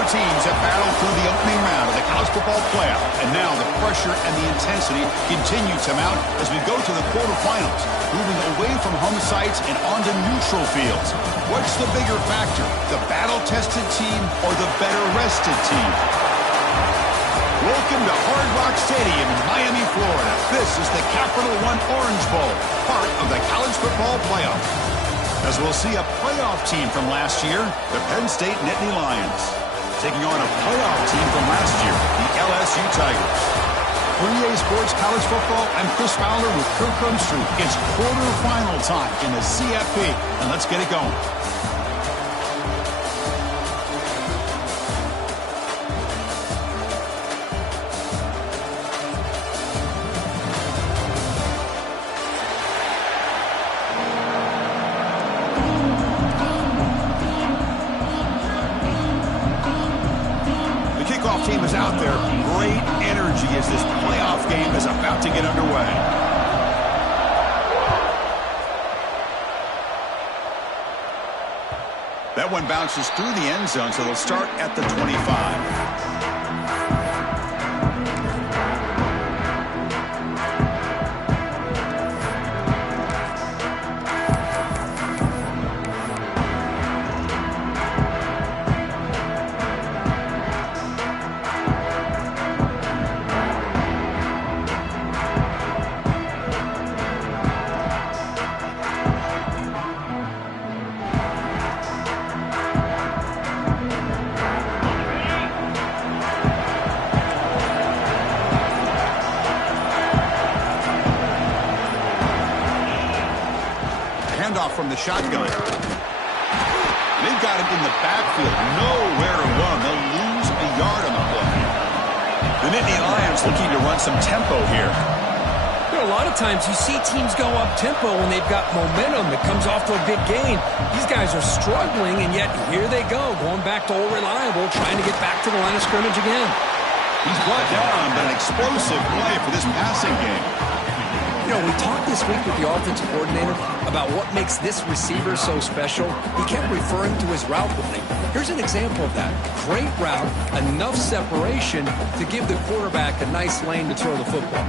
Four teams have battled through the opening round of the college football playoff, and now the pressure and the intensity continue to mount as we go to the quarterfinals, moving away from home sites and onto neutral fields. What's the bigger factor, the battle-tested team or the better-rested team? Welcome to Hard Rock Stadium in Miami, Florida. This is the Capital One Orange Bowl, part of the college football playoff. As we'll see a playoff team from last year, the Penn State Nittany Lions, taking on a playoff team from last year, the LSU Tigers. For EA Sports College Football, I'm Chris Fowler with Kirk Crumstreet. It's quarterfinal time in the CFP, and let's get it going. Team is out there. Great energy as this playoff game is about to get underway. That one bounces through the end zone, so they'll start at the 25. Handoff from the shotgun. They've got him in the backfield. Nowhere to run. They'll lose a yard on the play. The Nittany Lions looking to run some tempo here. You know, a lot of times you see teams go up-tempo when they've got momentum that comes off to a big gain. These guys are struggling, and yet here they go, going back to old reliable, trying to get back to the line of scrimmage again. He's brought down, but an explosive play for this passing game. You know, we talked this week with the offensive coordinator about what makes this receiver so special. He kept referring to his route running. Here's an example of that. Great route, enough separation to give the quarterback a nice lane to throw the football.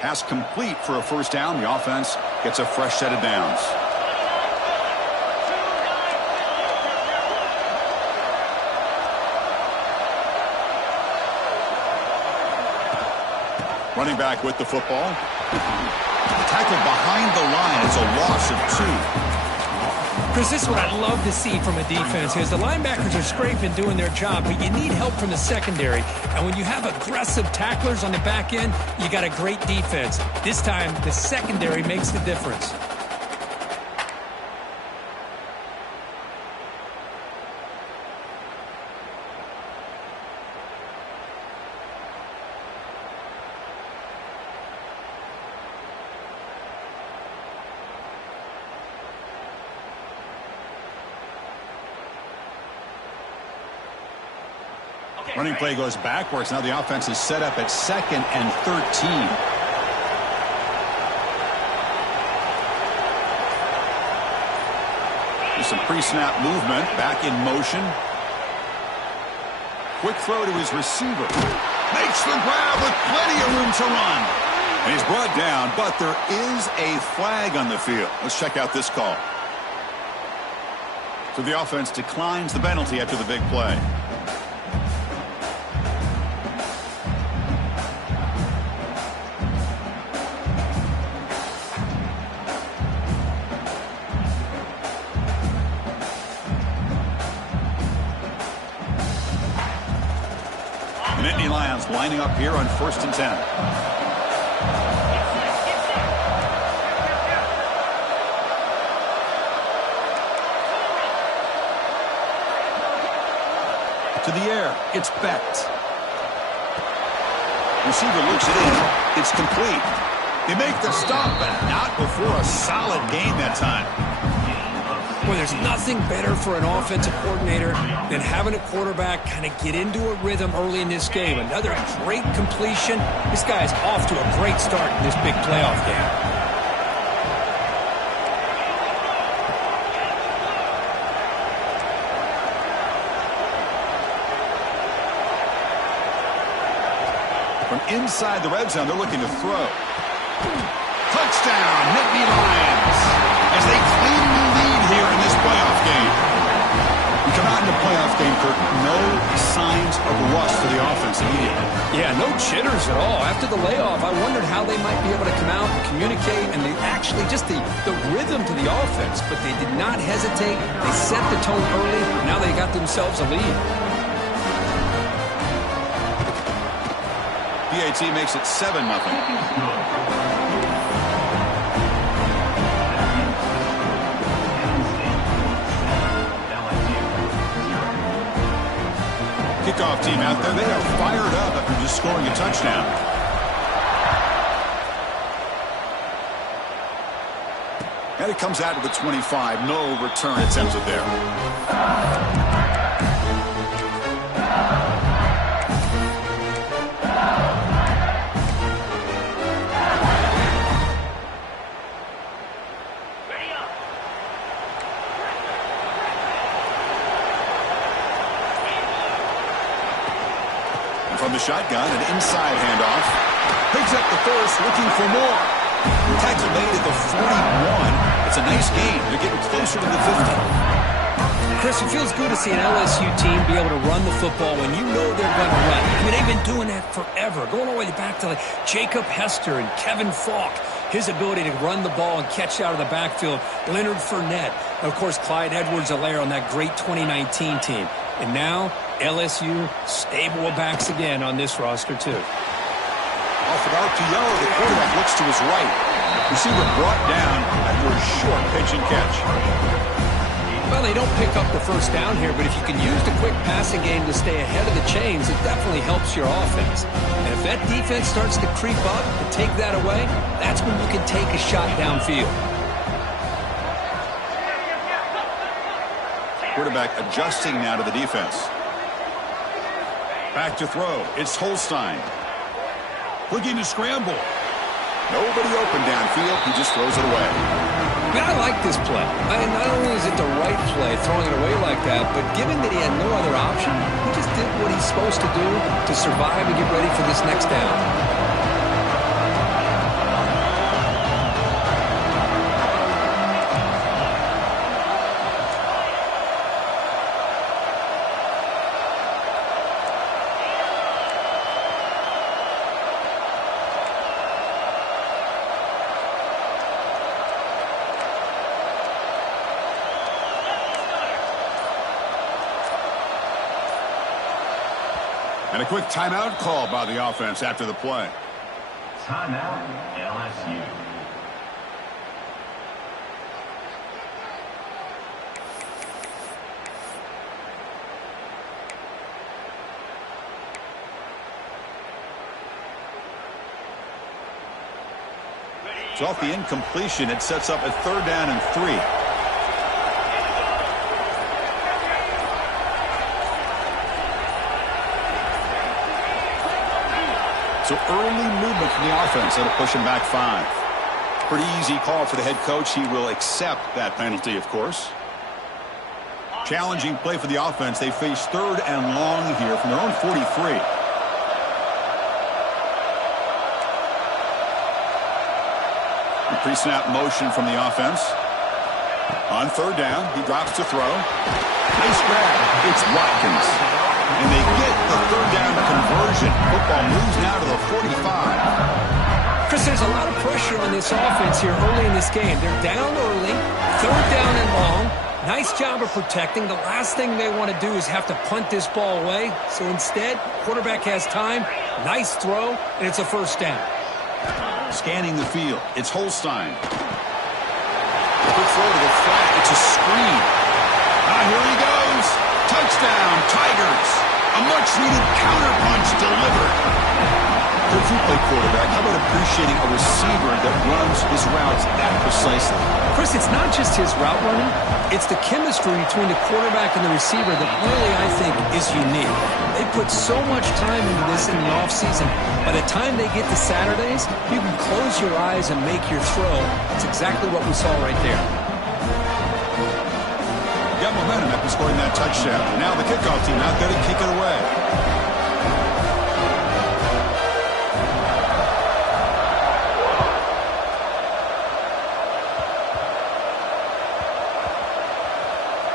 Pass complete for a first down. The offense gets a fresh set of downs. Running back with the football. Tackled behind the line. It's a loss of 2. Chris, this is what I love to see from a defense is the linebackers are scraping, doing their job, but you need help from the secondary. And when you have aggressive tacklers on the back end, you got a great defense. This time, the secondary makes the difference. Running play goes backwards. Now the offense is set up at 2nd and 13. There's some pre-snap movement. Back in motion. Quick throw to his receiver. Makes the grab with plenty of room to run. And he's brought down, but there is a flag on the field. Let's check out this call. So the offense declines the penalty after the big play. Nittany Lions lining up here on 1st and 10. To the air, it's Becht. Receiver looks it in. It's complete. They make the stop, but not before a solid gain that time. Well, there's nothing better for an offensive coordinator than having a quarterback kind of get into a rhythm early in this game. Another great completion. This guy's off to a great start in this big playoff game. From inside the red zone, they're looking to throw. Touchdown, Nittany Lions, as they claim the lead here in this playoff game. We come out in the playoff game, Kirk, no signs of rust for the offense immediately. Yeah, no jitters at all. After the layoff, I wondered how they might be able to come out and communicate, and actually just the rhythm to the offense. But they did not hesitate. They set the tone early. Now they got themselves a lead. PAT makes it 7-0. Kickoff team out there, they are fired up after just scoring a touchdown. And it comes out to the 25. No return attempted there. From the shotgun, an inside handoff. Picks up the first, looking for more. Tags are made at the 41. It's a nice gain. They're getting closer to the 50. Chris, it feels good to see an LSU team be able to run the football when you know they're going to run. I mean, they've been doing that forever, going all the way back to like Jacob Hester and Kevin Falk. His ability to run the ball and catch out of the backfield. Leonard Fournette. And of course, Clyde Edwards-Helaire on that great 2019 team. And now, LSU stable of backs again on this roster, too. Off an RPO, the quarterback looks to his right. Receiver brought down after a short pitch and catch. Well, they don't pick up the first down here, but if you can use the quick passing game to stay ahead of the chains, it definitely helps your offense. And if that defense starts to creep up and take that away, that's when you can take a shot downfield. Quarterback adjusting now to the defense. Back to throw. It's Holstein. Looking to scramble. Nobody open downfield. He just throws it away. Man, I like this play. Not only is it the right play, throwing it away like that, but given that he had no other option, he just did what he's supposed to do to survive and get ready for this next down. And a quick timeout call by the offense after the play. Timeout, LSU. So off the incompletion, it sets up a 3rd down and 3. So early movement from the offense that'll push him back 5. Pretty easy call for the head coach. He will accept that penalty, of course. Challenging play for the offense. They face 3rd and long here from their own 43. Pre-snap motion from the offense. On 3rd down, he drops to throw. Nice grab. It's Watkins. And they get the 3rd down conversion. Football moves now to the 45. Chris, there's a lot of pressure on this offense here early in this game. They're down early, 3rd down and long. Nice job of protecting. The last thing they want to do is have to punt this ball away. So instead, quarterback has time. Nice throw, and it's a 1st down. Scanning the field. It's Holstein. Quick throw to the flat. It's a screen. Here he goes. Touchdown, Tigers. A much-needed counterpunch delivered. If you play quarterback, how about appreciating a receiver that runs his routes that precisely? Chris, it's not just his route running. It's the chemistry between the quarterback and the receiver that really, I think, is unique. They put so much time into this in the offseason. By the time they get to Saturdays, you can close your eyes and make your throw. That's exactly what we saw right there. Got momentum after scoring that touchdown. Now the kickoff team out there to kick it away.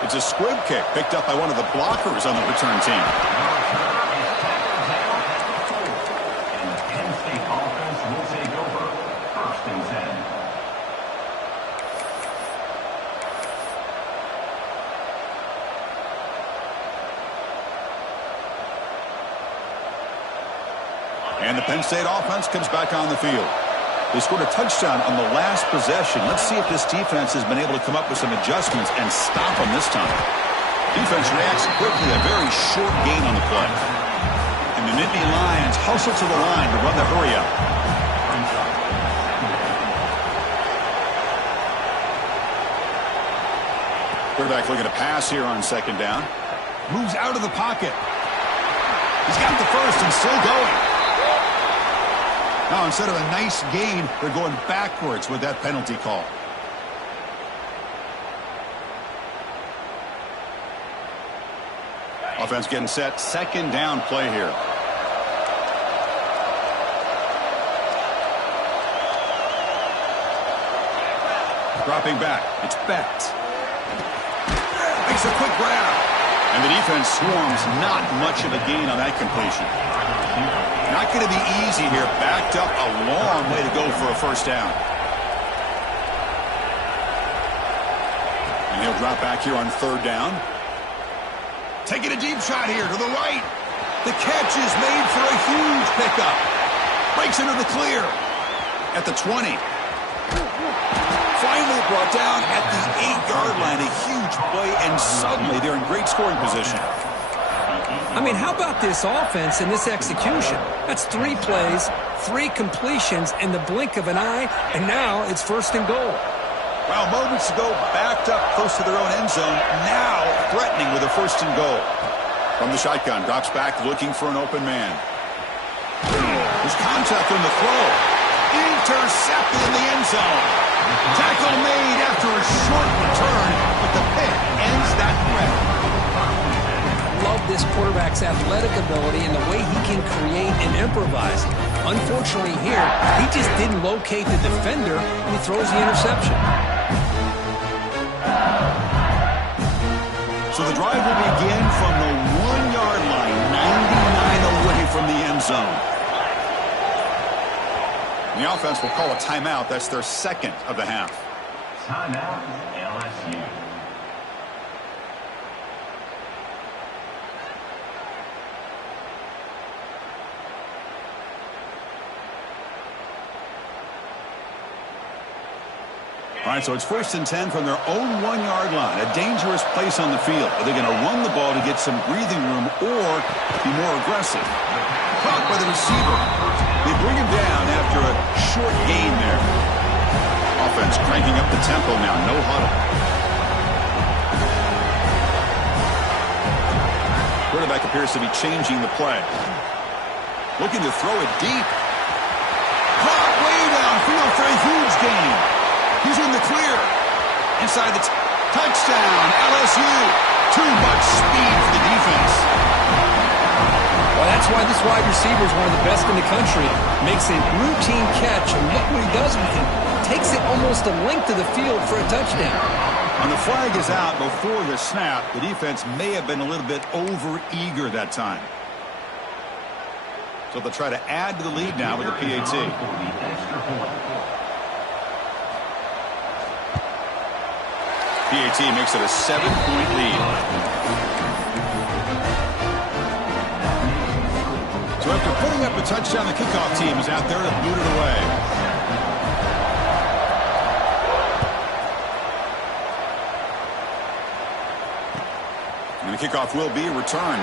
It's a squib kick picked up by one of the blockers on the return team. And the Penn State offense will take over. 1st and 10. And the Penn State offense comes back on the field. They scored a touchdown on the last possession. Let's see if this defense has been able to come up with some adjustments and stop them this time. Defense reacts quickly, a very short gain on the play. And the Nittany Lions hustle to the line to run the hurry up. Quarterback looking to pass here on 2nd down. Moves out of the pocket. He's got the first and still going. Now, instead of a nice gain, they're going backwards with that penalty call. Offense getting set. 2nd down play here. Dropping back. It's Becht. Makes a quick grab. And the defense swarms. Not much of a gain on that completion. Not going to be easy here. Backed up a long way to go for a 1st down. And he'll drop back here on 3rd down. Taking a deep shot here to the right. The catch is made for a huge pickup. Breaks into the clear. At the 20. Finally brought down at the 8-yard line. A huge play, and suddenly they're in great scoring position. I mean, how about this offense and this execution? That's 3 plays, 3 completions in the blink of an eye, and now it's 1st and goal. Well, moments ago, backed up close to their own end zone, now threatening with a 1st and goal. From the shotgun, drops back looking for an open man. There's contact on the throw. Intercepted in the end zone. Tackle made after a short return, but the pick ends that threat. Love this quarterback's athletic ability and the way he can create and improvise. Unfortunately here, he just didn't locate the defender, and he throws the interception. So the drive will begin from the 1-yard line, 99 away from the end zone. And the offense will call a timeout. That's their 2nd of the half. Timeout, LSU. All right, so it's 1st and 10 from their own 1-yard line. A dangerous place on the field. Are they going to run the ball to get some breathing room or be more aggressive? Caught by the receiver. They bring him down after a short gain there. Offense cranking up the tempo now. No huddle. Quarterback appears to be changing the play. Looking to throw it deep. Caught way downfield for a huge gain. He's in the clear. Inside the touchdown, LSU. Too much speed for the defense. Well, that's why this wide receiver is one of the best in the country. Makes a routine catch, and look what he does with it. Takes it almost a length of the field for a touchdown. And the flag is out before the snap. The defense may have been a little bit over-eager that time. So they'll try to add to the lead now with the PAT. PAT makes it a 7-point lead. So after putting up a touchdown, the kickoff team is out there to boot it away. And the kickoff will be a return.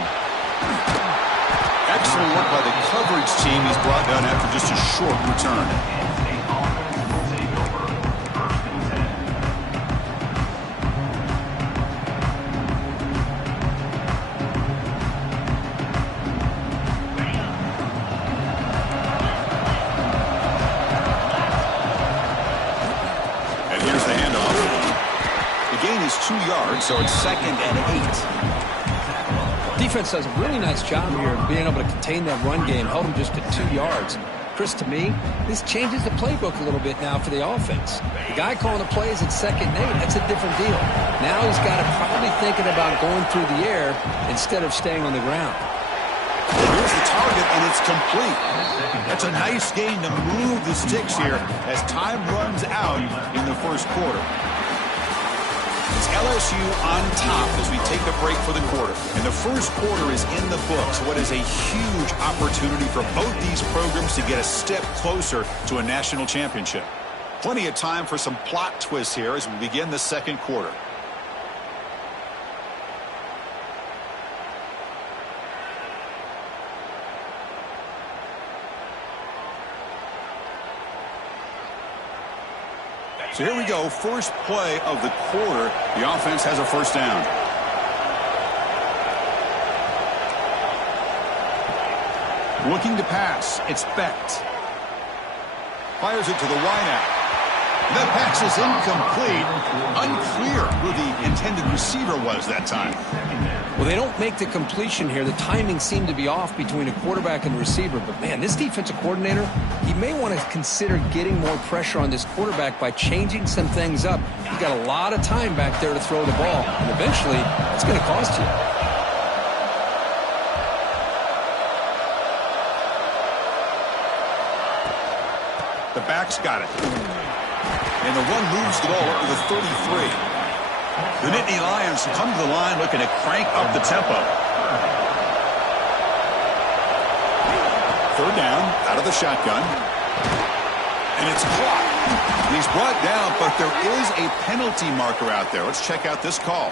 Excellent work by the coverage team. He's brought down after just a short return. Is 2 yards, so it's 2nd and 8. Defense does a really nice job here of being able to contain that run game, held him just to 2 yards. Chris, to me, this changes the playbook a little bit now for the offense. The guy calling the plays at 2nd and 8, that's a different deal. Now he's got to probably thinking about going through the air instead of staying on the ground. Here's the target, and it's complete. That's a nice gain to move the sticks here as time runs out in the first quarter. It's LSU on top as we take a break for the quarter. And the first quarter is in the books. What is a huge opportunity for both these programs to get a step closer to a national championship. Plenty of time for some plot twists here as we begin the second quarter. So here we go, first play of the quarter. The offense has a first down. Looking to pass, it's Becht. Fires it to the wideout. The pass is incomplete. Unclear who the intended receiver was that time. Well, they don't make the completion here. The timing seemed to be off between a quarterback and the receiver. But, man, this defensive coordinator, he may want to consider getting more pressure on this quarterback by changing some things up. You've got a lot of time back there to throw the ball. And eventually, it's going to cost you. The back's got it. And the one moves the ball up to the 33. The Nittany Lions come to the line looking to crank up the tempo. Third down, out of the shotgun. And it's caught. And he's brought down, but there is a penalty marker out there. Let's check out this call.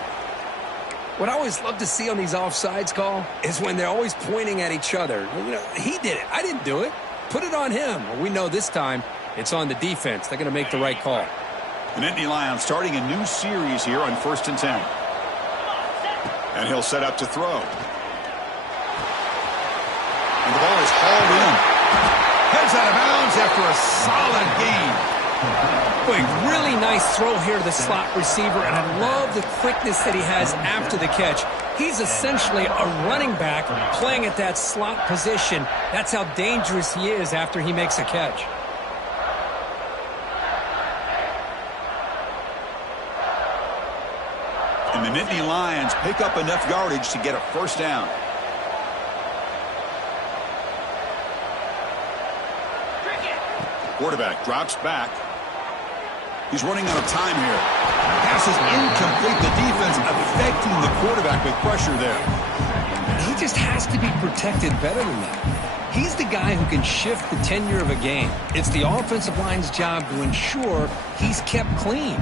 What I always love to see on these offsides call is when they're always pointing at each other. You know, he did it. I didn't do it. Put it on him. Well, we know this time it's on the defense. They're going to make the right call. The Nittany Lions starting a new series here on 1st and 10. And he'll set up to throw. And the ball is hauled in. Heads out of bounds after a solid gain. Boy, really nice throw here to the slot receiver, and I love the quickness that he has after the catch. He's essentially a running back playing at that slot position. That's how dangerous he is after he makes a catch. And the Nittany Lions pick up enough yardage to get a first down. Quarterback drops back. He's running out of time here. Pass is incomplete. The defense affecting the quarterback with pressure there. He just has to be protected better than that. He's the guy who can shift the tenure of a game. It's the offensive line's job to ensure he's kept clean.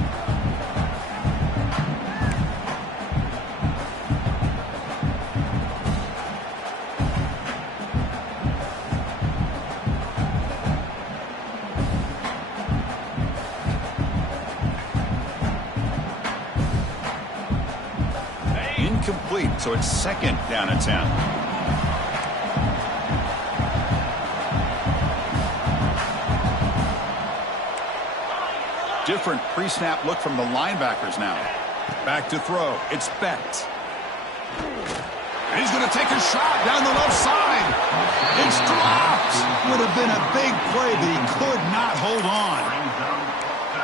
Incomplete, so it's 2nd down and 10. Different pre-snap look from the linebackers now. Back to throw. It's Becht. And he's going to take a shot down the left side. It's dropped. Would have been a big play, but he could not hold on.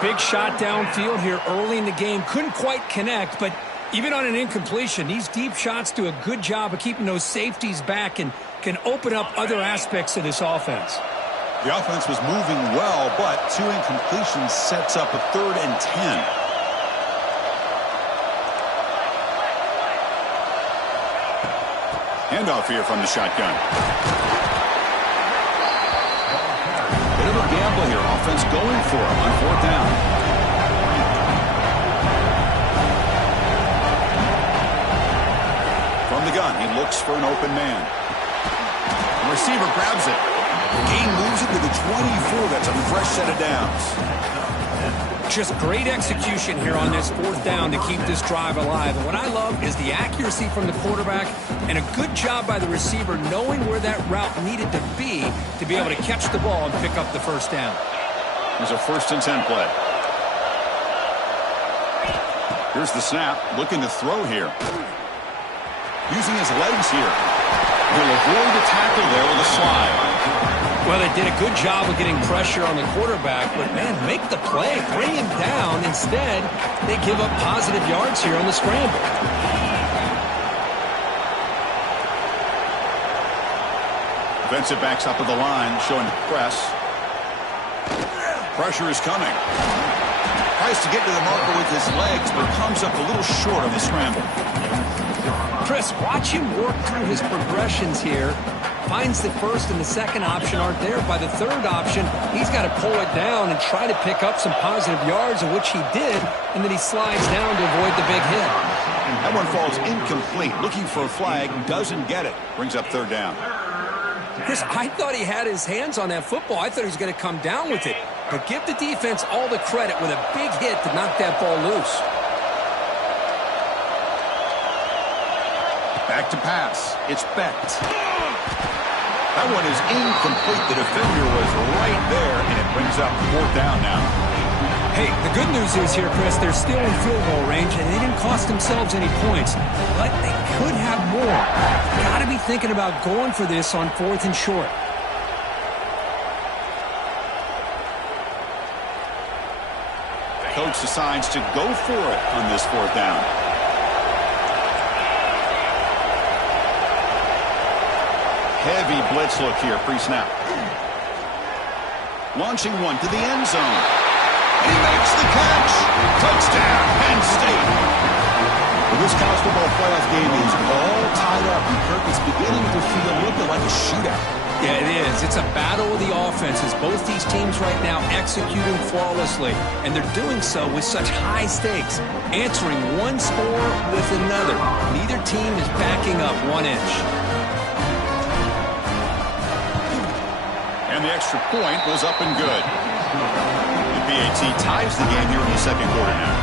Big shot downfield here early in the game. Couldn't quite connect, but even on an incompletion, these deep shots do a good job of keeping those safeties back and can open up other aspects of this offense. The offense was moving well, but 2 incompletions sets up a 3rd and 10. Handoff here from the shotgun. Bit of a gamble here. Offense going for it on 4th down. From the gun, he looks for an open man. The receiver grabs it. Gain moves it to the 24. That's a fresh set of downs. Just great execution here on this 4th down to keep this drive alive. And what I love is the accuracy from the quarterback and a good job by the receiver knowing where that route needed to be able to catch the ball and pick up the first down. There's a 1st and 10 play. Here's the snap. Looking to throw here. Using his legs here. He'll avoid the tackle there with a slide. Well, they did a good job of getting pressure on the quarterback, but, man, make the play. Bring him down. Instead, they give up positive yards here on the scramble. Defensive backs up at the line, showing press. Pressure is coming. Tries to get to the marker with his legs, but comes up a little short on the scramble. Chris, watch him work through his progressions here. Finds the first and the second option aren't there. By the third option, he's got to pull it down and try to pick up some positive yards, of which he did, and then he slides down to avoid the big hit. That one falls incomplete. Looking for a flag, doesn't get it. Brings up third down. Chris, I thought he had his hands on that football. I thought he was going to come down with it. But give the defense all the credit with a big hit to knock that ball loose. Back to pass. It's Becht. That one is incomplete. The defender was right there, and it brings up fourth down now. Hey, the good news is here, Chris, they're still in field goal range, and they didn't cost themselves any points. But they could have more. Got to be thinking about going for this on 4th and short. Coach decides to go for it on this fourth down. Heavy blitz look here, pre-snap. Launching one to the end zone. He makes the catch. Touchdown, Penn State. Well, this college football playoff game is all tied up, and Kirk is beginning to feel a little bit like a shootout. Yeah, it is. It's a battle of the offenses. Both these teams right now executing flawlessly, and they're doing so with such high stakes, answering one score with another. Neither team is backing up 1 inch. And the extra point was up and good. The PAT ties the game here in the second quarter now.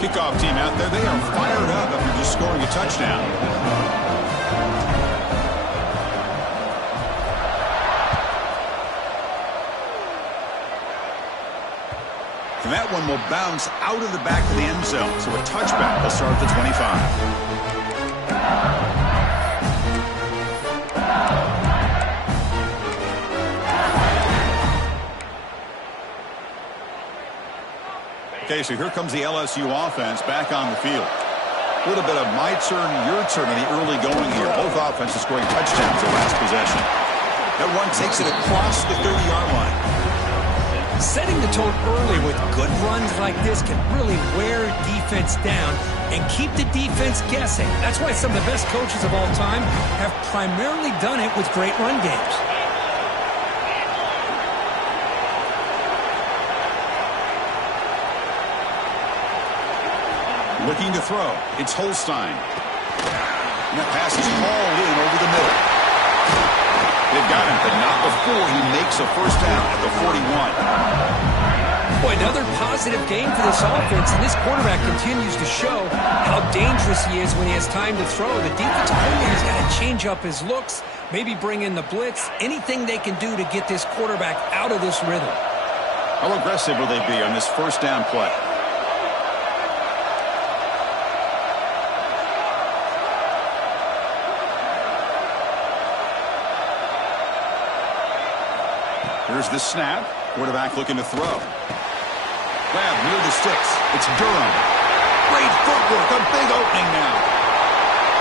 Kickoff team out there, they are fired up after just scoring a touchdown. And that one will bounce out of the back of the end zone. So a touchback will start at the 25. Okay, so here comes the LSU offense back on the field. A little bit of my turn, your turn in the early going here. Both offenses scoring touchdowns their last possession. That one takes it across the 30-yard line. Setting the tone early with good runs like this can really wear defense down and keep the defense guessing. That's why some of the best coaches of all time have primarily done it with great run games. Looking to throw. It's Holstein. And that pass is hauled in over the middle. They've got him, but not before he makes a first down at the 41. Boy, another positive game for this offense, and this quarterback continues to show how dangerous he is when he has time to throw. The defensive coordinator's got to change up his looks, maybe bring in the blitz, anything they can do to get this quarterback out of this rhythm. How aggressive will they be on this first down play? Here's the snap. Quarterback looking to throw. Grab near the sticks. It's Durham. Great footwork. A big opening now.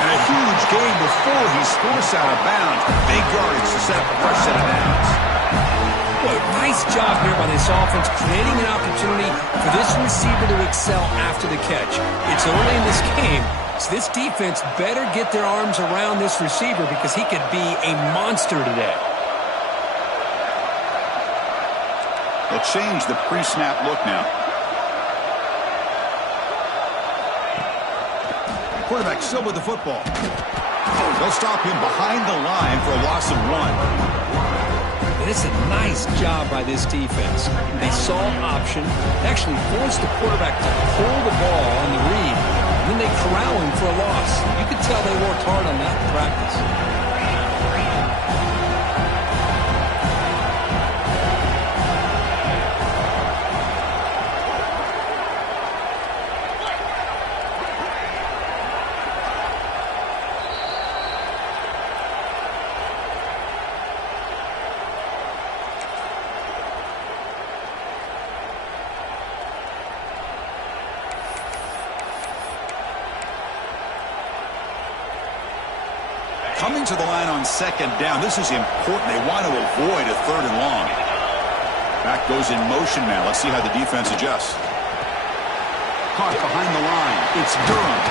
And a huge gain before he's forced out of bounds. Big yardage to set up the first set of downs. Boy, nice job here by this offense, creating an opportunity for this receiver to excel after the catch. It's early in this game, so this defense better get their arms around this receiver because he could be a monster today. They'll change the pre-snap look now. Quarterback still with the football. They'll stop him behind the line for a loss of 1. And it's a nice job by this defense. They saw an option, actually forced the quarterback to pull the ball on the read, and then they corral him for a loss. You could tell they worked hard on that in practice. Coming to the line on second down. This is important. They want to avoid a 3rd and long. Back goes in motion now. Let's see how the defense adjusts. Caught behind the line. It's Durham.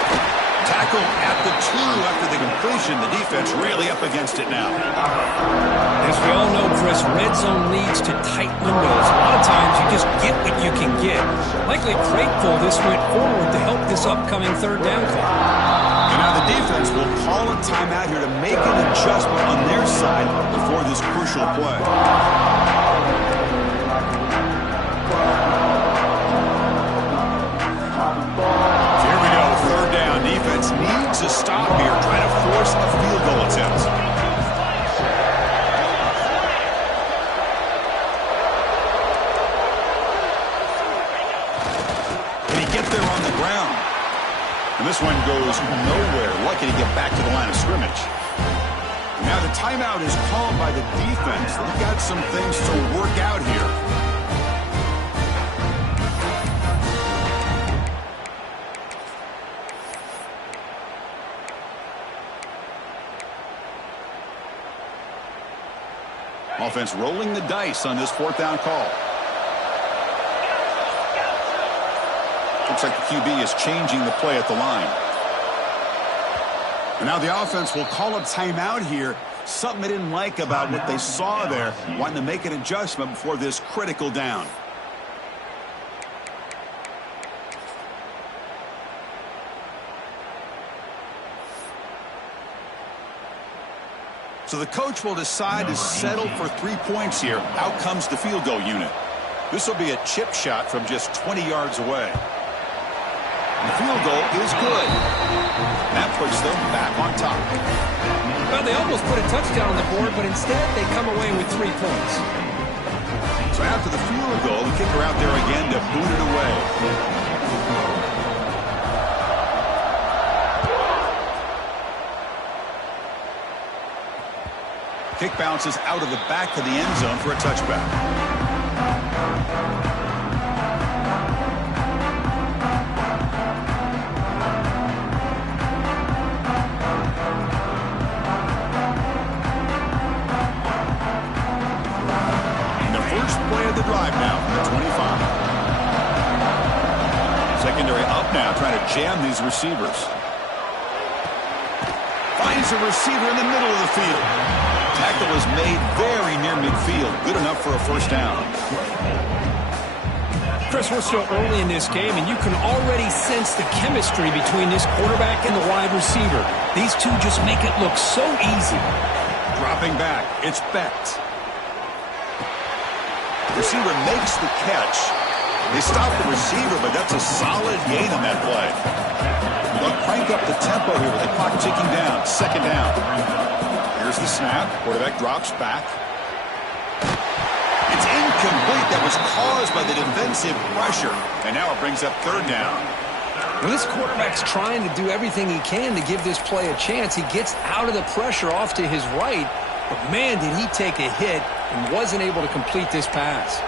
Tackle at the 2 after the completion. The defense really up against it now. As we all know, Chris, red zone leads to tight windows. A lot of times you just get what you can get. Likely grateful this went forward to help this upcoming 3rd down call. And now the defense will call a timeout here to make an adjustment on their side before this crucial play. Needs a stop here, trying to force a field goal attempt. Can he get there on the ground? And this one goes nowhere. Lucky to get back to the line of scrimmage. Now the timeout is called by the defense. They've got some things to work out here. Offense rolling the dice on this 4th down call. Looks like the QB is changing the play at the line. And now the offense will call a timeout here. Something they didn't like about what they saw there. Wanting to make an adjustment before this critical down. So the coach will decide to settle for 3 points here. Out comes the field goal unit. This will be a chip shot from just 20 yards away. The field goal is good. That puts them back on top. Well, they almost put a touchdown on the board, but instead they come away with 3 points. So after the field goal, the kicker out there again to boot it away. Kick bounces out of the back of the end zone for a touchback. And the first play of the drive now from the 25. Secondary up now, trying to jam these receivers. Finds a receiver in the middle of the field. Tackle is made very near midfield. Good enough for a first down. Chris, we're still early in this game, and you can already sense the chemistry between this quarterback and the wide receiver. These two just make it look so easy. Dropping back, it's Becht. The receiver makes the catch. They stop the receiver, but that's a solid gain on that play. They'll crank up the tempo here with the clock ticking down. 2nd down. Here's the snap. Quarterback drops back. It's incomplete. That was caused by the defensive pressure. And now it brings up 3rd down. Well, this quarterback's trying to do everything he can to give this play a chance. He gets out of the pressure off to his right. But, man, did he take a hit and wasn't able to complete this pass.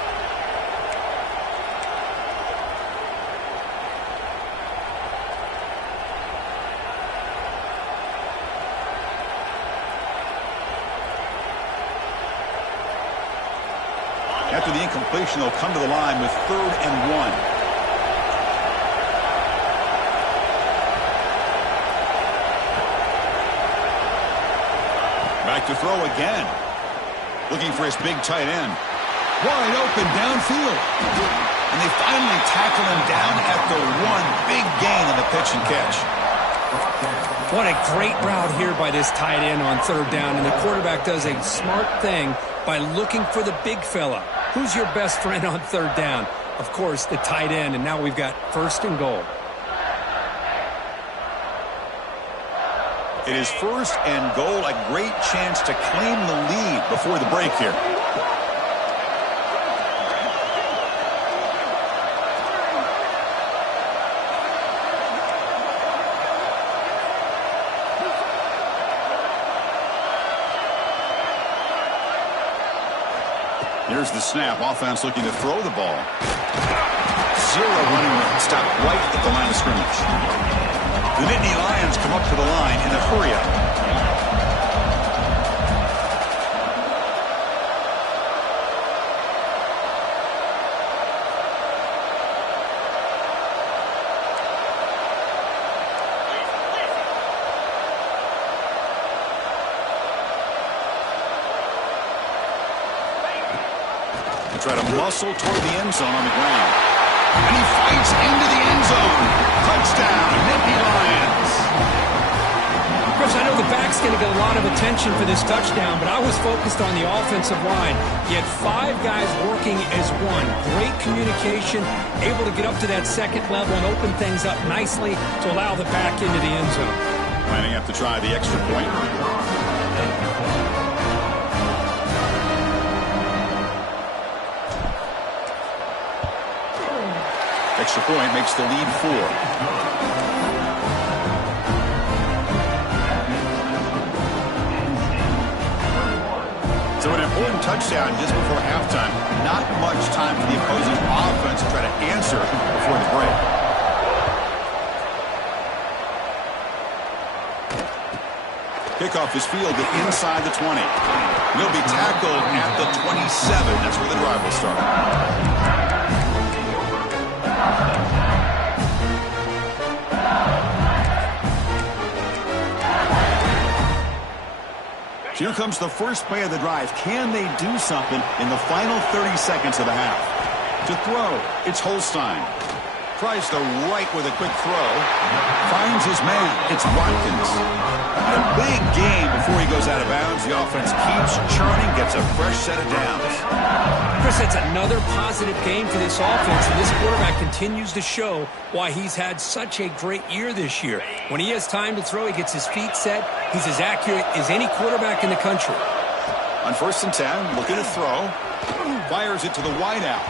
After the incompletion, they'll come to the line with 3rd and 1. Back to throw again. Looking for his big tight end. Wide open downfield. And they finally tackle him down at the 1. Big gain on the pitch and catch. What a great route here by this tight end on 3rd down. And the quarterback does a smart thing by looking for the big fella. Who's your best friend on 3rd down? Of course, the tight end, and now we've got 1st and goal. It is 1st and goal, a great chance to claim the lead before the break here. Here's the snap. Offense looking to throw the ball. 0 running room. Stop right at the line of scrimmage. The Nittany Lions come up to the line in a hurry-up. They'll try to muscle toward the end zone on the ground. And he fights into the end zone. Touchdown, Nittany Lions. Chris, I know the back's going to get a lot of attention for this touchdown, but I was focused on the offensive line. He had 5 guys working as one. Great communication, able to get up to that second level and open things up nicely to allow the back into the end zone. Planning up to try the extra point. Extra point makes the lead 4. So an important touchdown just before halftime. Not much time for the opposing offense to try to answer before the break. Kickoff is fielded inside the 20. He'll be tackled at the 27. That's where the drive will start. Here comes the first play of the drive. Can they do something in the final 30 seconds of the half? To throw, it's Holstein. Tries to right with a quick throw. Finds his man. It's Watkins. And a big game before he goes out of bounds. The offense keeps churning, gets a fresh set of downs. Chris, that's another positive game for this offense, and this quarterback continues to show why he's had such a great year this year. When he has time to throw, he gets his feet set. He's as accurate as any quarterback in the country. On 1st and 10, looking to throw. Fires it to the wideout.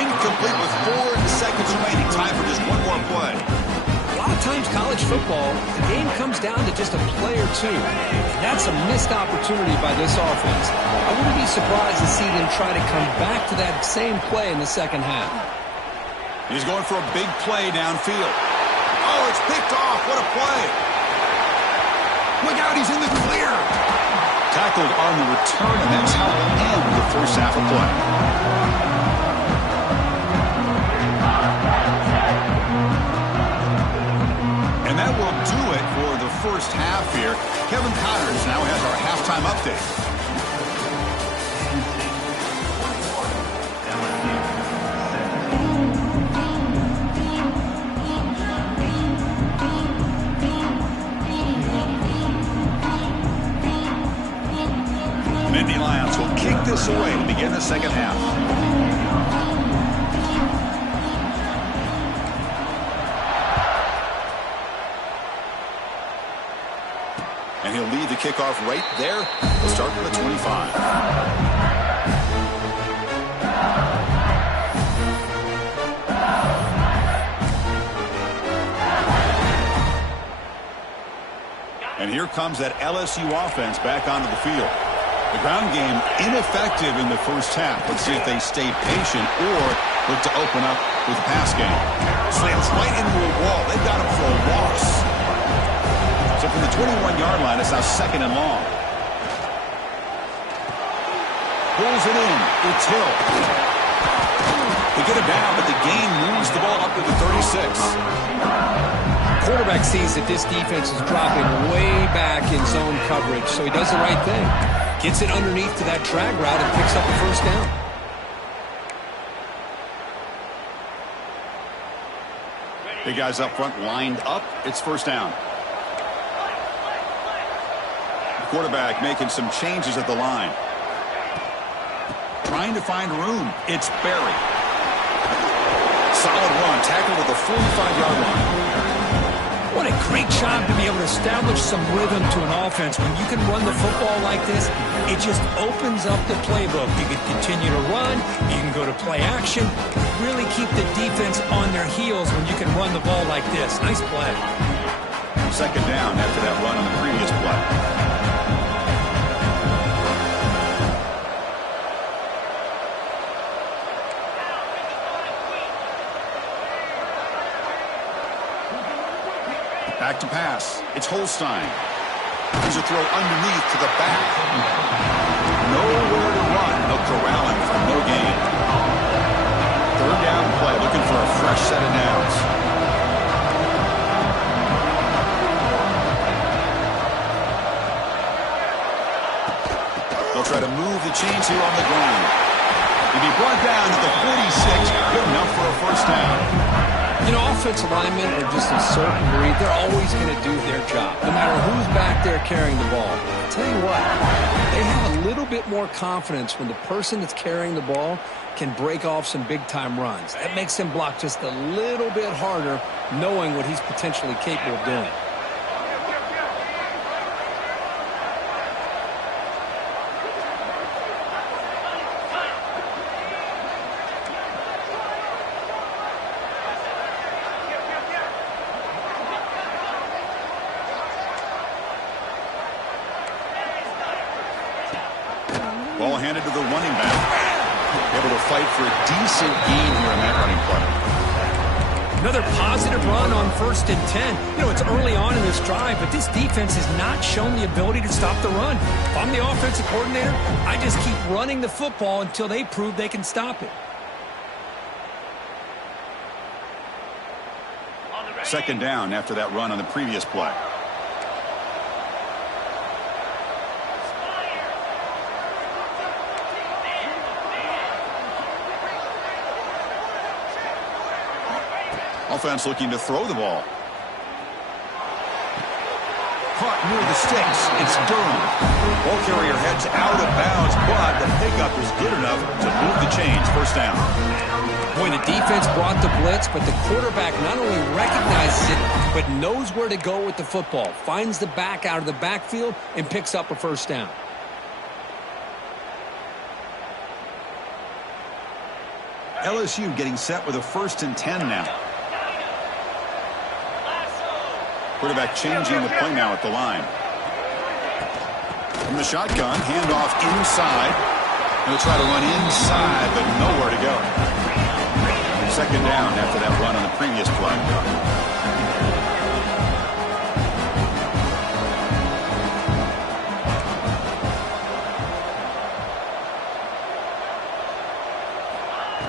Incomplete with 4 seconds remaining. Time for just one more play. A lot of times college football, the game comes down to just a play or two. That's a missed opportunity by this offense. I wouldn't be surprised to see them try to come back to that same play in the second half. He's going for a big play downfield. Oh, it's picked off. What a play. Look out, he's in the clear. Tackled on the return, and that's how we'll end the first half of play. And that will do it for the first half here. Kevin Connors now has our halftime update. Nittany Lions will kick this away to begin the second half. And he'll lead the kickoff right there. We'll start with the 25. And here comes that LSU offense back onto the field. The ground game ineffective in the first half. Let's see if they stay patient or look to open up with a pass game. Slams right into a wall. They've got him for a loss. So from the 21-yard line, it's now 2nd and long. Pulls it in. It's Hill. They get it down, but the gain moves the ball up to the 36. Quarterback sees that this defense is dropping way back in zone coverage, so he does the right thing. Gets it underneath to that drag route and picks up the first down. Big guys up front lined up. It's first down. Quarterback making some changes at the line. Trying to find room. It's Berry. Solid run. Tackled at the 45-yard line. What a great job to be able to establish some rhythm to an offense. When you can run the football like this, it just opens up the playbook. You can continue to run. You can go to play action. Really keep the defense on their heels when you can run the ball like this. Nice play. 2nd down after that run on the previous play. Back to pass. It's Holstein. Here's a throw underneath to the back. Nowhere to run. They'll corral him for no gain. 3rd down play. Looking for a fresh set of downs. They'll try to move the chains here on the ground. He'll be Brought down to the 46. Good enough for a first down. You know, offensive linemen are just a certain breed. They're always going to do their job, no matter who's back there carrying the ball. I'll tell you what, they have a little bit more confidence when the person that's carrying the ball can break off some big-time runs. That makes him block just a little bit harder, knowing what he's potentially capable of doing. Ball handed to the running back. Able to fight for a decent gain here in that running play. Another positive run on 1st and 10. You know, it's early on in this drive, but this defense has not shown the ability to stop the run. If I'm the offensive coordinator, I just keep running the football until they prove they can stop it. Second down after that run on the previous play. Offense looking to throw the ball. Caught near the sticks. It's Durham. Ball carrier heads out of bounds, but the pickup is good enough to move the chains. First down. Boy, the defense brought the blitz, but the quarterback not only recognizes it, but knows where to go with the football. Finds the back out of the backfield and picks up a first down. LSU getting set with a 1st and 10 now. Quarterback changing the play now at the line. From the shotgun, handoff inside. He'll try to run inside, but nowhere to go. Second down after that run on the previous play.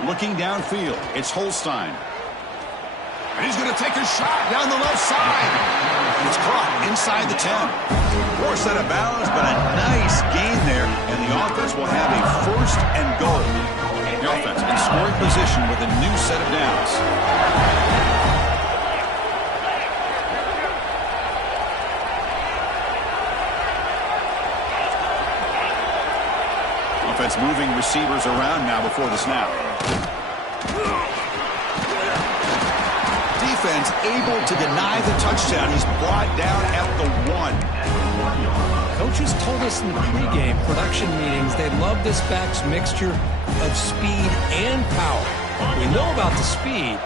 Looking downfield, it's Holstein. And he's going to take a shot down the left side. It's caught inside the 10. Forced out of bounds, but a nice gain there. And the offense will have a 1st and goal. The offense in scoring position with a new set of downs. Offense moving receivers around now before the snap. Defense able to deny the touchdown. He's brought down at the 1. Coaches told us in the pregame production meetings they love this back's mixture of speed and power. We know about the speed,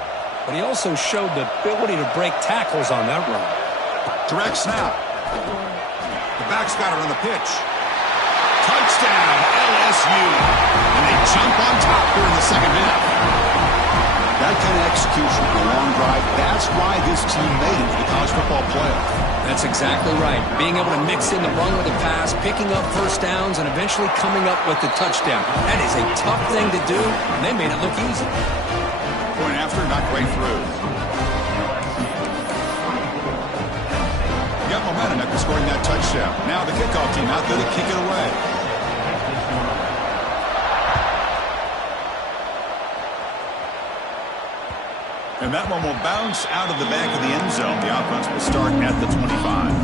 but he also showed the ability to break tackles on that run. Direct snap. The back's got it on the pitch. Touchdown, LSU. And they jump on top here in the second half. That kind of execution on a long drive, that's why this team made it to the college football playoff. That's exactly right. Being able to mix in the run with the pass, picking up first downs, and eventually coming up with the touchdown. That is a tough thing to do, and they made it look easy. Point after, not quite through. Got momentum after scoring that touchdown. Now the kickoff team out there to kick it away. And that one will bounce out of the back of the end zone. The offense will start at the 25.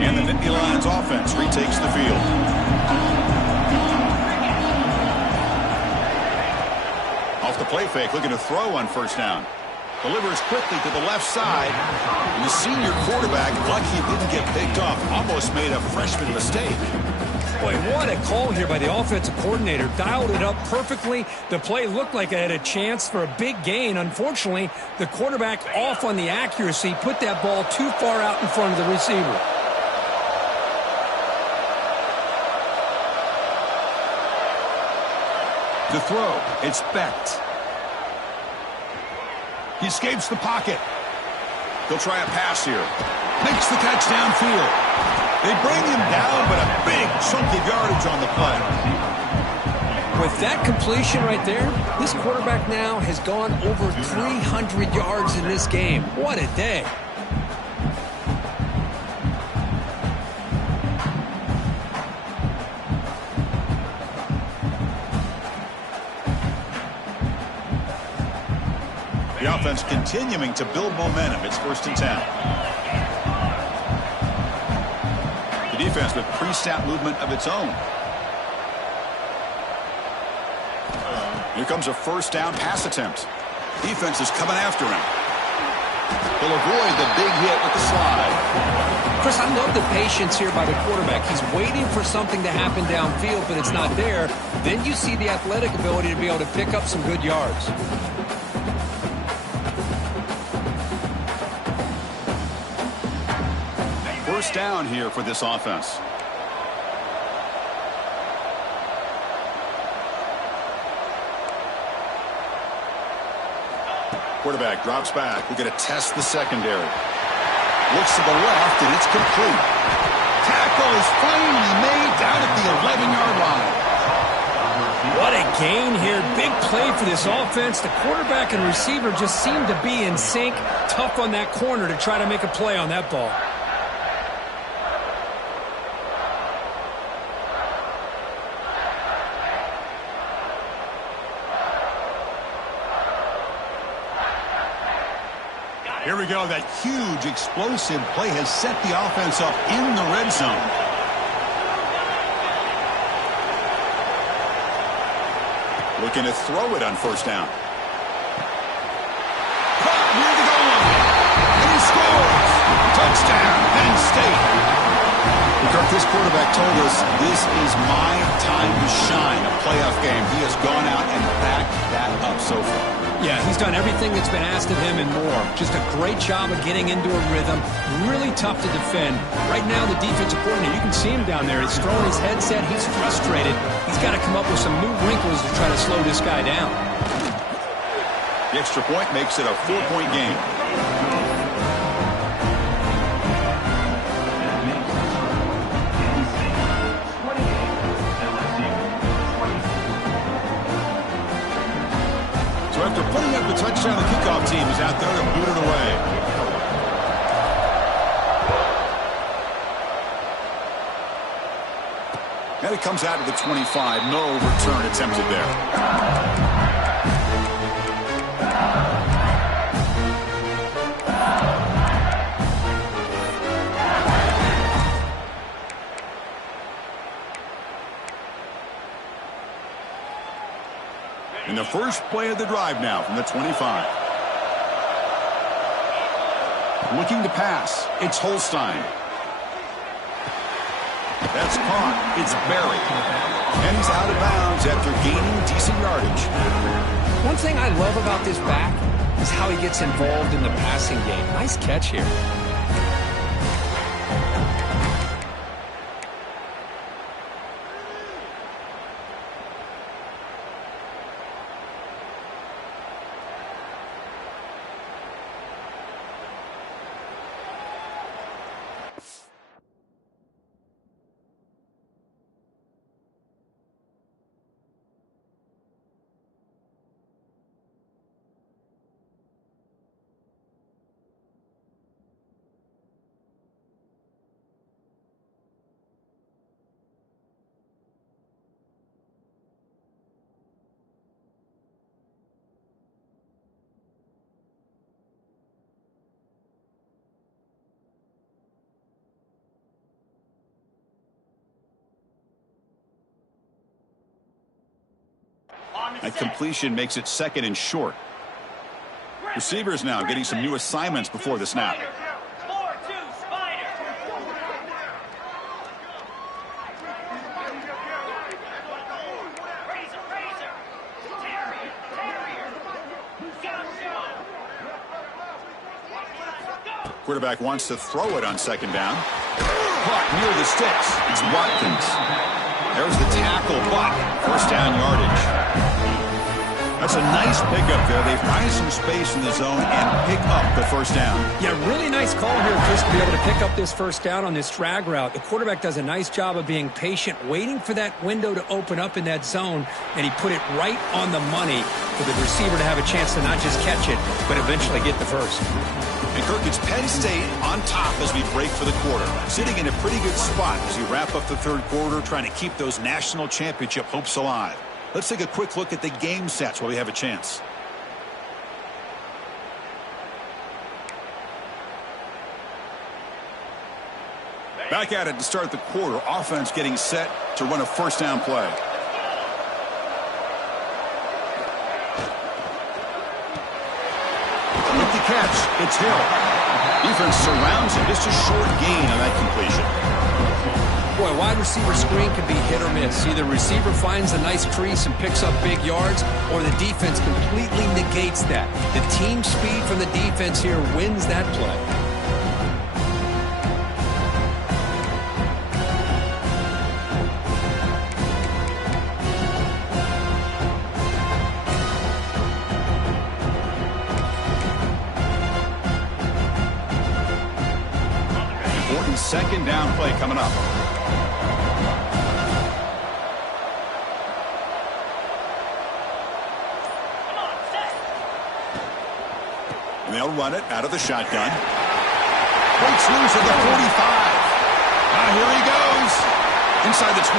And the Nittany Lions offense retakes the field. Off the play fake, looking to throw on first down. Delivers quickly to the left side. And the senior quarterback, lucky he didn't get picked off, almost made a freshman mistake. Boy, what a call here by the offensive coordinator. Dialed it up perfectly. The play looked like it had a chance for a big gain. Unfortunately, the quarterback off on the accuracy, put that ball too far out in front of the receiver. To throw, it's Becht. He escapes the pocket. He'll try a pass here. Makes the catch downfield. They bring him down, but a big chunk of yardage on the play. With that completion right there, this quarterback now has gone over 300 yards in this game. What a day. The offense continuing to build momentum. It's 1st and 10. The defense with pre-snap movement of its own. Here comes a 1st down pass attempt. Defense is coming after him. He'll avoid the big hit with the slide. Chris, I love the patience here by the quarterback. He's waiting for something to happen downfield, but it's not there. Then you see the athletic ability to be able to pick up some good yards. First down here for this offense. Quarterback drops back. We're going to test the secondary. Looks to the left, and it's complete. Tackle is finally made down at the 11-yard line. What a gain here. Big play for this offense. The quarterback and receiver just seem to be in sync. Tough on that corner to try to make a play on that ball. Here we go. That huge explosive play has set the offense up in the red zone. Looking to throw it on 1st down. Caught near the goal line. And he scores. Touchdown, Penn State. Kirk, this quarterback told us this is my time to shine, a playoff game. He has gone out and backed that up so far. Yeah, he's done everything that's been asked of him and more. Just a great job of getting into a rhythm. Really tough to defend. Right now, the defensive coordinator, you can see him down there. He's throwing his headset. He's frustrated. He's got to come up with some new wrinkles to try to slow this guy down. The extra point makes it a 4-point game. So after putting up the touchdown, the kickoff team is out there to boot it away. And it comes out to the 25. No return attempted there. In the first play of the drive now from the 25. Looking to pass. It's Holstein. That's caught. It's Barry. And he's out of bounds after gaining decent yardage. One thing I love about this back is how he gets involved in the passing game. Nice catch here. That completion makes it 2nd and short. Receivers now getting some new assignments before the snap. Quarterback wants to throw it on 2nd down. Caught near the sticks. It's Watkins. There's the tackle, but 1st down yardage. That's a nice pickup there. They find some space in the zone and pick up the first down. Yeah, really nice call here just to be able to pick up this first down on this drag route. The quarterback does a nice job of being patient, waiting for that window to open up in that zone, and he put it right on the money for the receiver to have a chance to not just catch it, but eventually get the first. And Kirk, it's Penn State on top as we break for the quarter. Sitting in a pretty good spot as we wrap up the third quarter, trying to keep those national championship hopes alive. Let's take a quick look at the game sets while we have a chance. Back at it to start the quarter. Offense getting set to run a first down play. With the catch, it's Hill. Defense surrounds him. Just a short gain on that completion. Boy, wide receiver screen can be hit or miss. Either receiver finds a nice crease and picks up big yards, or the defense completely negates that. The team speed from the defense here wins that play. Important second down play coming up. And they'll run it out of the shotgun. Breaks loose at the 45. Now here he goes. Inside the 20.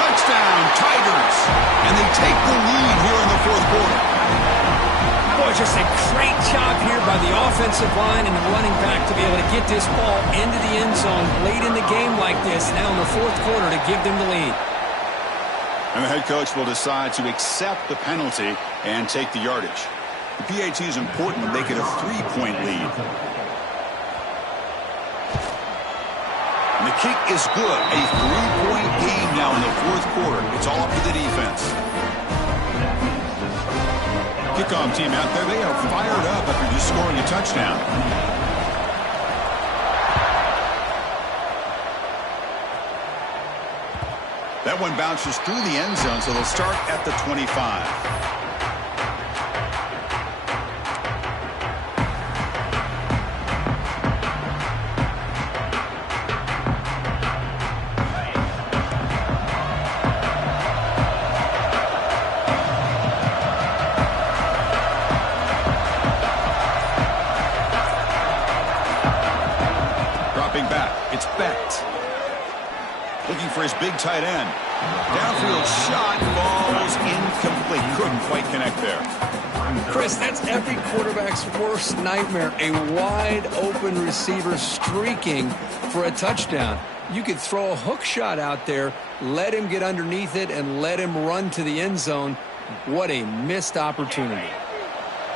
Touchdown, Tigers. And they take the lead here in the fourth quarter. Boy, just a great job here by the offensive line and the running back to be able to get this ball into the end zone late in the game like this, now in the fourth quarter, to give them the lead. And the head coach will decide to accept the penalty and take the yardage. The PAT is important to make it a 3-point lead. And the kick is good. A 3-point game now in the fourth quarter. It's all up to the defense. Kickoff team out there, they are fired up after just scoring a touchdown. That one bounces through the end zone, so they'll start at the 25. It's Becht. Looking for his big tight end. Downfield shot falls incomplete. Couldn't quite connect there. Chris, that's every quarterback's worst nightmare. A wide open receiver streaking for a touchdown. You could throw a hook shot out there, let him get underneath it, and let him run to the end zone. What a missed opportunity.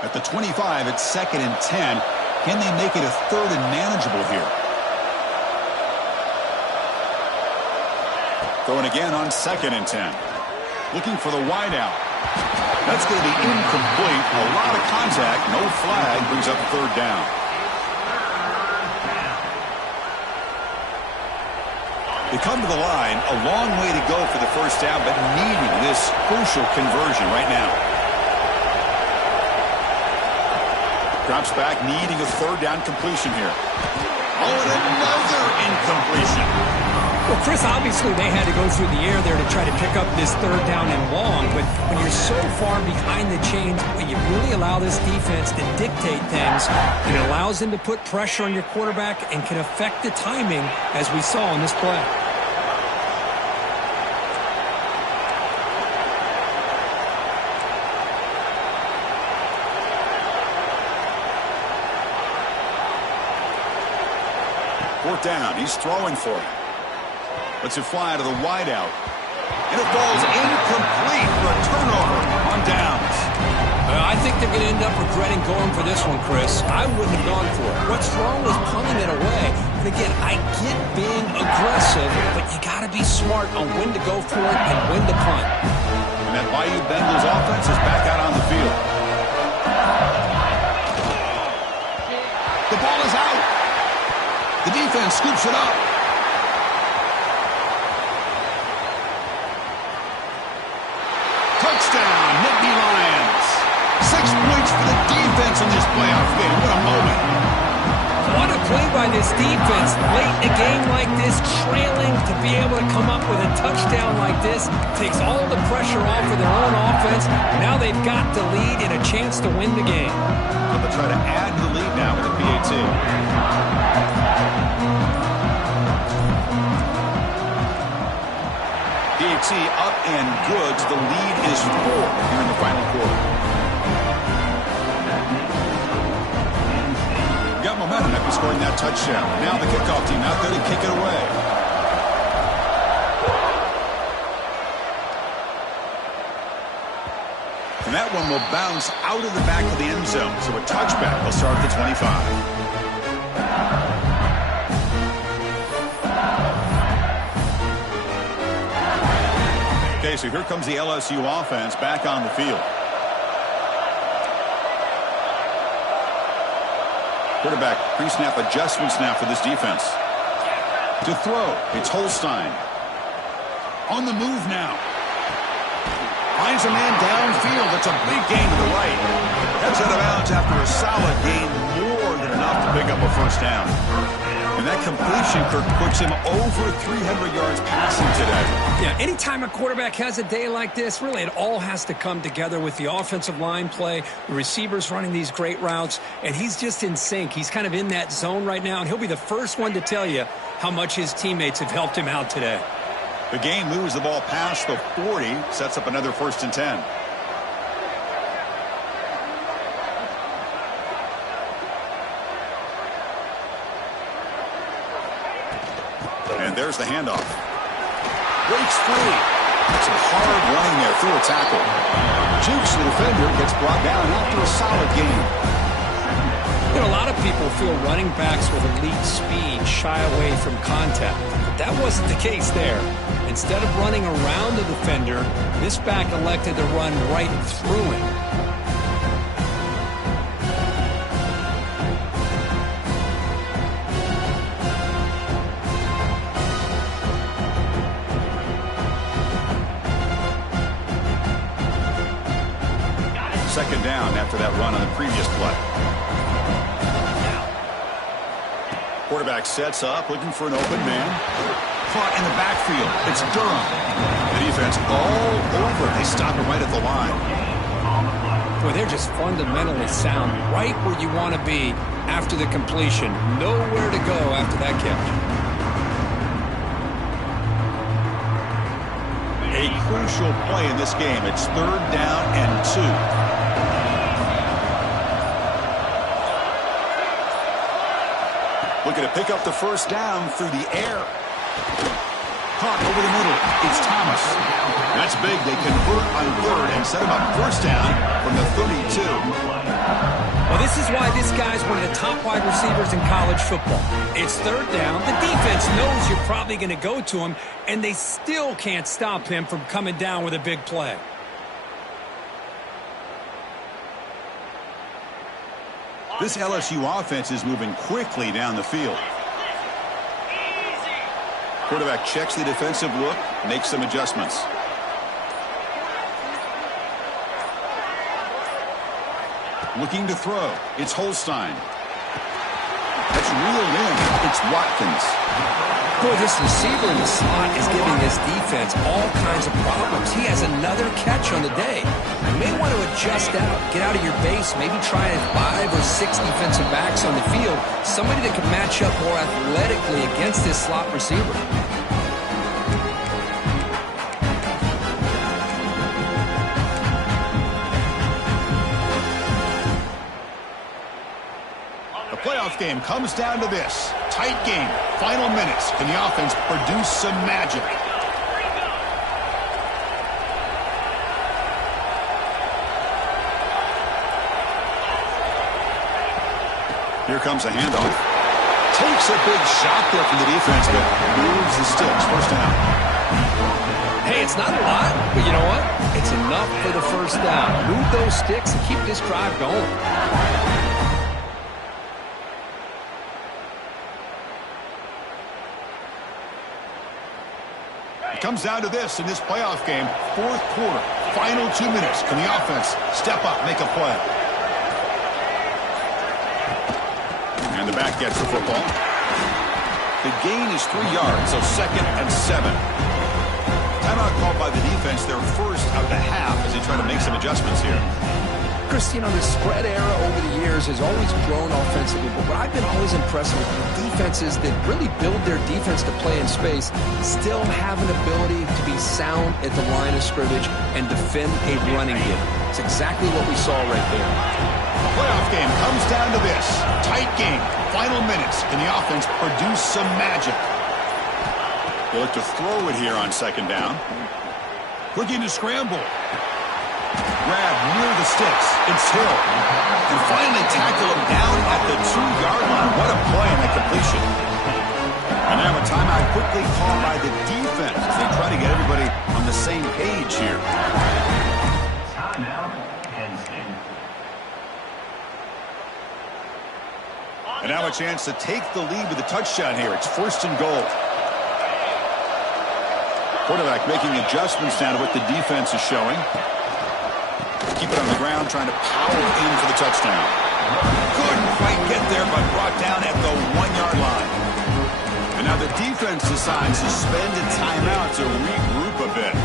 At the 25, it's 2nd and 10. Can they make it a 3rd and manageable here? Going again on 2nd and 10. Looking for the wideout. That's going to be incomplete. A lot of contact. No flag. Brings up 3rd down. They come to the line. A long way to go for the first down, but needing this crucial conversion right now. Drops back, needing a 3rd down completion here. Oh, and another incompletion. Well, Chris, obviously they had to go through the air there to try to pick up this 3rd down and long, but when you're so far behind the chains, you really allow this defense to dictate things. It allows them to put pressure on your quarterback and can affect the timing, as we saw in this play. Fourth down, he's throwing for it. Lets it fly to the wideout. And it falls incomplete for a turnover on downs. I think they're going to end up regretting going for this one, Chris. I wouldn't have gone for it. What's wrong with punting it away? And again, I get being aggressive, but you got to be smart on when to go for it and when to punt. And that Bayou Bengals offense is back out on the field. The ball is out. The defense scoops it up. Touchdown. playoff game. What a moment. What a play by this defense. Late in a game like this, trailing, to be able to come up with a touchdown like this takes all the pressure off of their own offense. Now they've got the lead and a chance to win the game. So they'll try to add to the lead now with the PAT. PAT up and good. The lead is 4 here in the final quarter. Got momentum after scoring that touchdown. Now the kickoff team out there to kick it away. And that one will bounce out of the back of the end zone. So a touchback will start at the 25. Okay, so here comes the LSU offense back on the field. Quarterback pre-snap adjustments now for this defense. To throw, it's Holstein. On the move now. Finds a man downfield. It's a big gain to the right. Heads out of bounds after a solid gain, more than enough to pick up a first down. And that completion, Kirk, puts him over 300 yards passing today. Yeah, anytime a quarterback has a day like this, really it all has to come together with the offensive line play, the receivers running these great routes, and he's just in sync. He's kind of in that zone right now, and he'll be the first one to tell you how much his teammates have helped him out today. The game moves the ball past the 40, sets up another 1st and 10. And there's the handoff. Breaks free. Some hard running there through a tackle. Jukes the defender, gets brought down after a solid game. You know, a lot of people feel running backs with elite speed shy away from contact. But that wasn't the case there. Instead of running around the defender, this back elected to run right through him. Second down after that run on the previous play. Quarterback sets up, looking for an open man. Caught in the backfield. It's Durham. The defense all over. They stop it right at the line. Boy, they're just fundamentally sound, right where you want to be after the completion. Nowhere to go after that catch. A crucial play in this game. It's 3rd down and 2. Looking to pick up the first down through the air. Caught over the middle. It's Thomas. That's big. They convert on 3rd and set him up first down from the 32. Well, this is why this guy's one of the top wide receivers in college football. It's 3rd down. The defense knows you're probably going to go to him, and they still can't stop him from coming down with a big play. This LSU offense is moving quickly down the field. Quarterback checks the defensive look, makes some adjustments. Looking to throw. It's Holstein. That's reeled in. It's Watkins. Boy, this receiver in the slot is giving this defense all kinds of problems. He has another catch on the day. You may want to adjust out, get out of your base, maybe try 5 or 6 defensive backs on the field, somebody that can match up more athletically against this slot receiver. Playoff game comes down to this. Tight game. Final minutes. Can the offense produce some magic? Here comes a handoff. Takes a big shot there from the defense, but moves the sticks. First down. Hey, it's not a lot, but you know what? It's enough for the first down. Move those sticks and keep this drive going. Comes down to this in this playoff game. 4th quarter, final 2 minutes. Can the offense step up, make a play? And the back gets the football. The gain is 3 yards, so 2nd and 7. Timeout called by the defense, their first of the half, as they try to make some adjustments here. Chris, you know, the spread era over the years has always grown offensively, but what I've been always impressed with defenses that really build their defense to play in space still have an ability to be sound at the line of scrimmage and defend a running game. It's exactly what we saw right there. The playoff game comes down to this. Tight game. Final minutes. Can the offense produce some magic? They look to throw it here on 2nd down. Looking to scramble. Grab near the sticks. It's Hill. And finally tackle him down at the 2-yard line. What a play and a completion. And now a timeout quickly called by the defense as they try to get everybody on the same page here. Timeout, Penn State. And now a chance to take the lead with a touchdown here. It's 1st and goal. Quarterback making adjustments now to what the defense is showing. Keep it on the ground, trying to power in for the touchdown. Couldn't quite get there, but brought down at the 1-yard line. And now the defense decides to spend a timeout to regroup a bit.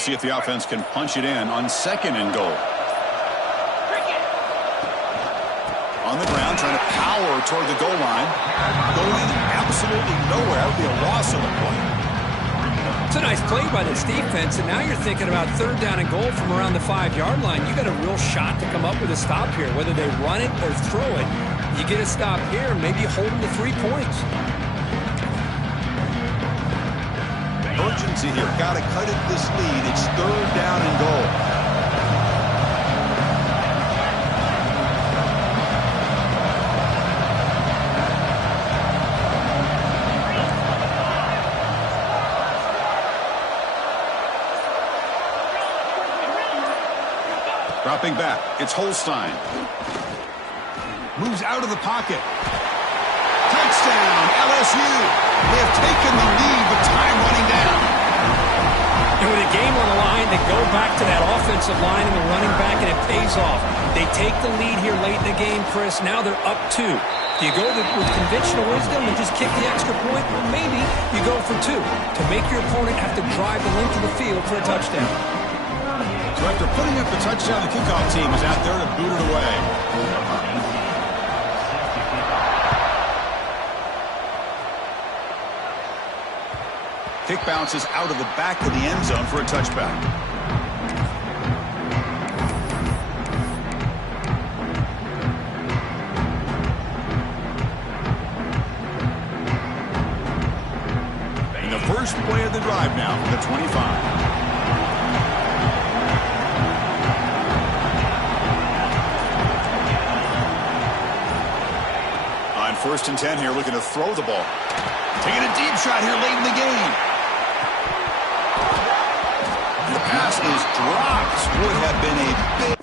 See if the offense can punch it in on 2nd and goal. On the ground, trying to power toward the goal line. Going absolutely nowhere. That would be a loss on the play. It's a nice play by this defense, and now you're thinking about 3rd down and goal from around the 5-yard line. You got a real shot to come up with a stop here, whether they run it or throw it. You get a stop here, maybe hold them to 3 points. Urgency here. Got to cut it this lead. It's 3rd down and goal. Dropping back. It's Holstein. Moves out of the pocket. Touchdown, LSU. They have taken the lead with time running down. And with a game on the line, they go back to that offensive line and the running back, and it pays off. They take the lead here late in the game, Chris. Now they're up 2. Do you go with conventional wisdom and just kick the extra point? Well, maybe you go for 2 to make your opponent have to drive the length of the field for a touchdown. So after putting up the touchdown, the kickoff team is out there to boot it away. Kick bounces out of the back of the end zone for a touchback. And the first play of the drive now from the 25. On 1st and 10 here, looking to throw the ball. Taking a deep shot here late in the game. The pass is dropped. Would have been a big...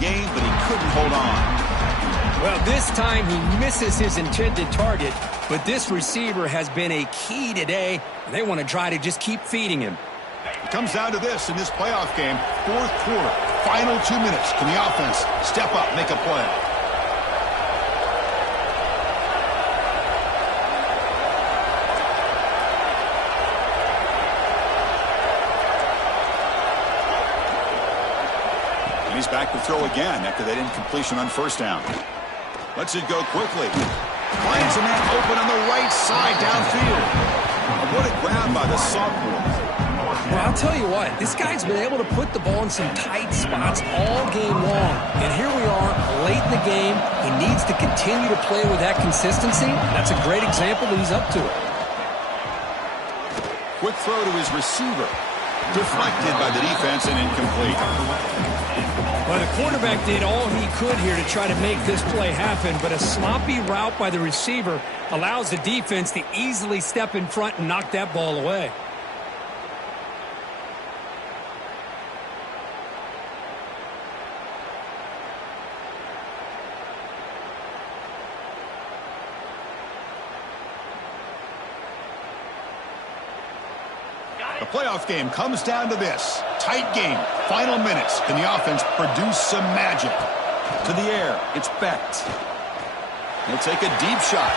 game, but he couldn't hold on. Well, this time he misses his intended target, but this receiver has been a key today, and they want to try to just keep feeding him. It comes down to this in this playoff game. 4th quarter, final 2 minutes. Can the offense step up, make a play? And he's back to throw again after that incompletion on 1st down. Lets it go quickly. Finds a man open on the right side downfield. What a grab by the sophomore. Well, I'll tell you what, this guy's been able to put the ball in some tight spots all game long. And here we are, late in the game. He needs to continue to play with that consistency. That's a great example that he's up to it. Quick throw to his receiver. Deflected by the defense and incomplete. Well, the quarterback did all he could here to try to make this play happen, but a sloppy route by the receiver allows the defense to easily step in front and knock that ball away. The playoff game comes down to this. Tight game. Final minutes. Can the offense produce some magic? To the air. It's Becht. He'll take a deep shot.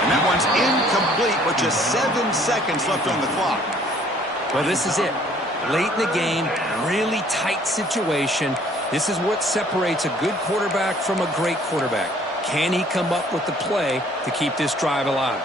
And that one's incomplete with just 7 seconds left on the clock. Well, this is it. Late in the game, really tight situation. This is what separates a good quarterback from a great quarterback. Can he come up with the play to keep this drive alive?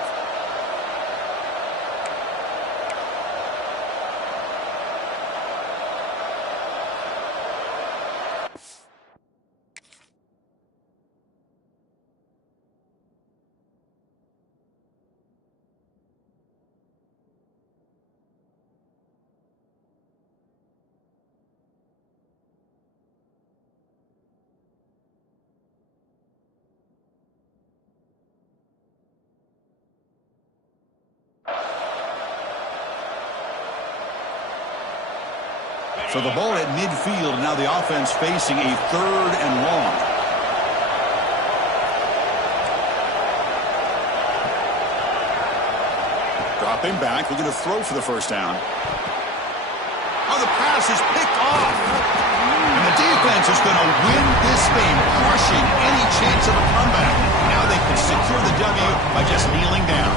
So the ball at midfield, and now the offense facing a 3rd and long. Dropping back, looking to throw for the first down. Oh, the pass is picked off. And the defense is going to win this game, crushing any chance of a comeback. Now they can secure the W by just kneeling down.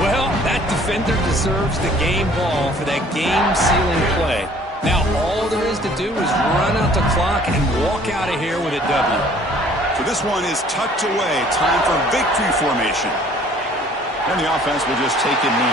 Well, that defender deserves the game ball for that game-sealing play. Now all there is to do is run out the clock and walk out of here with a W. So this one is tucked away. Time for victory formation. And the offense will just take a knee.